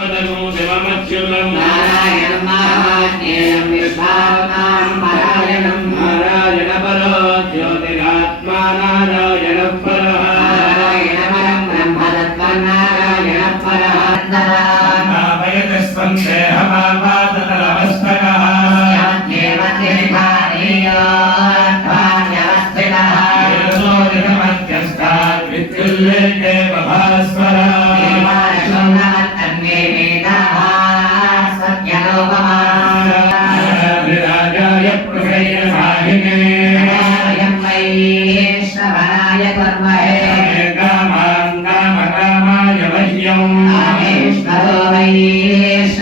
వనస్పతము శివమచ్యుతం నారాయణం మహాజ్ఞేయం విశ్వావతారం పరాయణం. నారాయణ పరో జ్యోతిరాత్మా నారాయణ పరః. బ్రహ్మతత్వం నారాయణ పరః. భావయతి స్వందేహమాపాదతలవస్పకः ఏతోదితమధ్యస్థాత్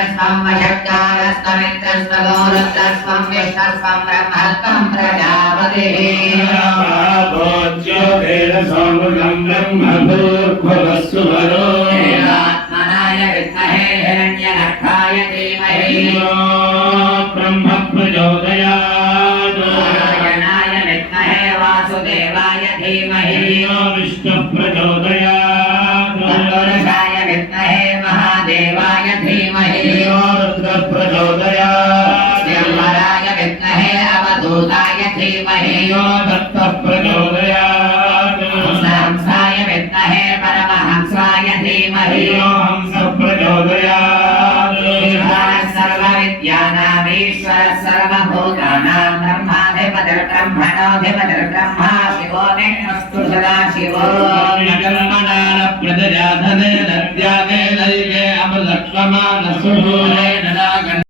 ఓం తద్బ్రహ్మ ఓం తదాత్మా ఓం తత్సర్వం నమస్తే భూతేషు గుహాయాం విశ్వమూర్తిషు భోజ్యో వేద సౌమృతం బ్రహ్మ భూర్భువస్సు వరో బ్రహ్మ ప్రచోదయాత్ వాసుదేవాయ ధీమహి విష్ణు ప్రచోదయాత్ देवाय धीमहि प्रचोदया विद्महे अवधूताय धीमहि विद्महे परमहंसाय धीमहि हंस प्रचोदया सर्वभूतानां ब्रह्माधिपतिर्ब्रह्मणोऽधिपतिर्ब्रह्मा शिवो सदा शिवो జన్మనాన